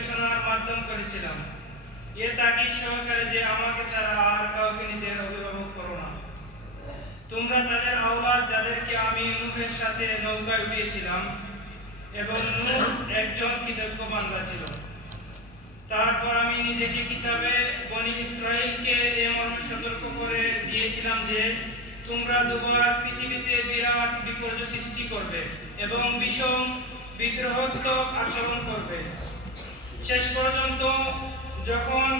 নির্দেশনার মাধ্যম করেছিলাম, এ তাগিদ সহকারে যে আমাকে ছাড়া আর কাউকে নিজের অভিভাবক করো না। তোমরা তাদের আওলাদ যাদেরকে আমি নূহের সাথে নৌকায় উঠিয়েছিলাম, এবং নূহ একজন কৃতজ্ঞ বান্দা ছিল। তারপর আমি নিজেকে কিতাবে বনী ইসরাইলকে এ মর্মে সতর্ক করে দিয়েছিলাম যে তোমরা দুবার পৃথিবীতে বিরাট বিপর্যয় সৃষ্টি করবে এবং বিষম বিদ্রোহাত্মক আচরণ করবে। শেষ পর্যন্ত যখন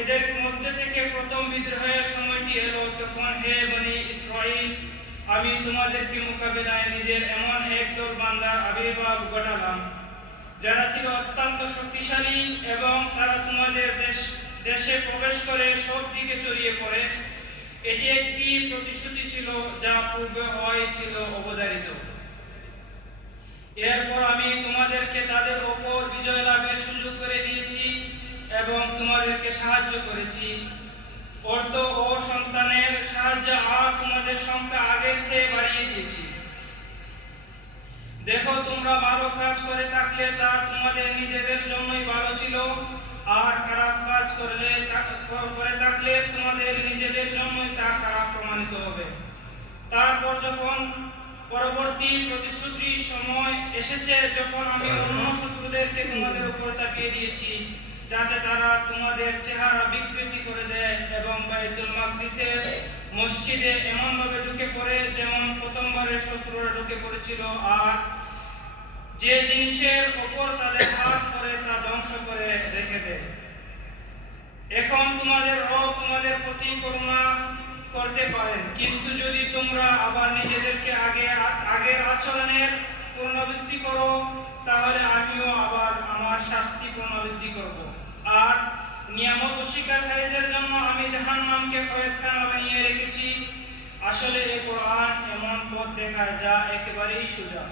এদের মধ্যে থেকে প্রথম বিদ্রোহের সময়টি এলো, তখন হে বনী ইসরাইল, আমি তোমাদেরকে মোকাবিলায় নিজের এমন একদল বান্দার আবির্ভাব ঘটালাম যারা ছিল অত্যন্ত শক্তিশালী, এবং তারা তোমাদের দেশে প্রবেশ করে সব দিকে ছড়িয়ে পড়ে। এটি একটি প্রতিশ্রুতি ছিল যা পূর্বে হয়েছিল অবধারিত। এরপর আমি তোমাদেরকে তাদের ওপর বিজয় লাভের সুযোগ করে দিয়েছি এবং তোমাদেরকে সাহায্য করেছি। অর্থ ও সন্তানের সাহায্যে আর তোমাদের সংখ্যা আগের চেয়ে বাড়িয়ে দিয়েছি। দেখো, তোমরা ভালো কাজ করে থাকলে তা তোমাদের নিজেদের জন্যই ভালো ছিল, আর খারাপ কাজ করে থাকলে তোমাদের নিজেদের জন্যই তা খারাপ প্রমাণিত হবে। তারপর যখন পরবর্তী প্রতিশ্রুতির সময় এসেছে, যখন আমি অন্য শত্রুদেরকে তোমাদের উপর চাপিয়ে দিয়েছি, যাতে তারা তোমাদের চেহারা বিকৃতি করে দেয় এবং বাইতুল মাকদিসের মসজিদে এমনভাবে ঢুকে পড়ে যেমন প্রথমবারের শত্রুরা ঢুকে পড়েছিল, আর যে জিনিসের ওপর তাদের হাত পড়ে তা ধ্বংস করে রেখে দেয়। এখন তোমাদের রব তোমাদের প্রতি করুণা করতে পারেন, কিন্তু যদি তোমরা আবার নিজেদেরকে আগের আচরণের পুনরাবৃত্তি করো, তাহলে আমিও আবার আমার শাস্তি পুনরাবৃত্তি করব। আর নিয়ামত অস্বীকারীদের জন্য আমি জাহান্নামকে কয়েদখানা বানিয়ে রেখেছি। আসলে এই কোরআন এমন পথ দেখায় যা একেবারেই সোজা।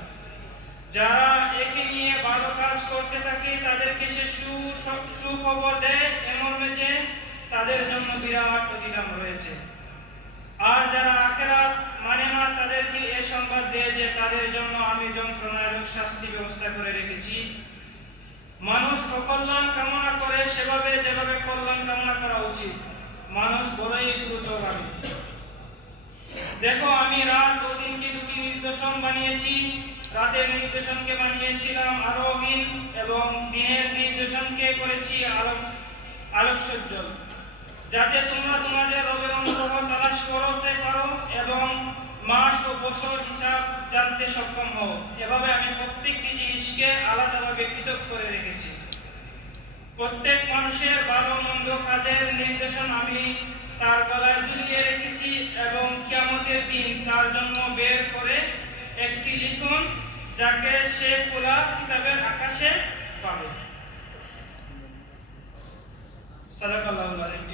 যারা একে নিয়ে ভালো কাজ করতে থাকে তাদেরকে সে সুখবর দেয় এমর্মে যে তাদের জন্য বিরাট প্রতিদান রয়েছে। আর যারা আখিরাত মানে না তাদেরকে এ সংবাদ দেয় যে তাদের জন্য আমি যন্ত্রণাদায়ক শাস্তি ব্যবস্থা করে রেখেছি। মানুষ অকল্যাণ কামনা করে যেভাবে কল্যাণ কামনা করা উচিত। মানুষ বড়ই দ্রুতগামী। দেখো, আমি রাত ও দিনকে দুটি নিদর্শন বানিয়েছি। রাতের নিদর্শনকে বানিয়েছিলাম আলোহীন এবং দিনের নিদর্শনকে করেছি আলোকসজ্জ্বল, যাতে তোমরা তোমাদের রবের অনুগ্রহ তালাশ করতে পারো এবং মাস ও বছর হিসাব জানতে সক্ষম হও। এভাবে আমি প্রত্যেকটি জিনিসকে আলাদাভাবে পৃথক করে রেখেছি। প্রত্যেক মানুষের ভালো মন্দ কাজের নির্দেশন আমি তার গলায় ঝুলিয়ে রেখেছি এবং কিয়ামতের দিন তার জন্য বের করে একটি লিখন, যাকে সে খোলা কিতাবের আকাশে পাবে। সাদাকাল্লাহুল আযীম।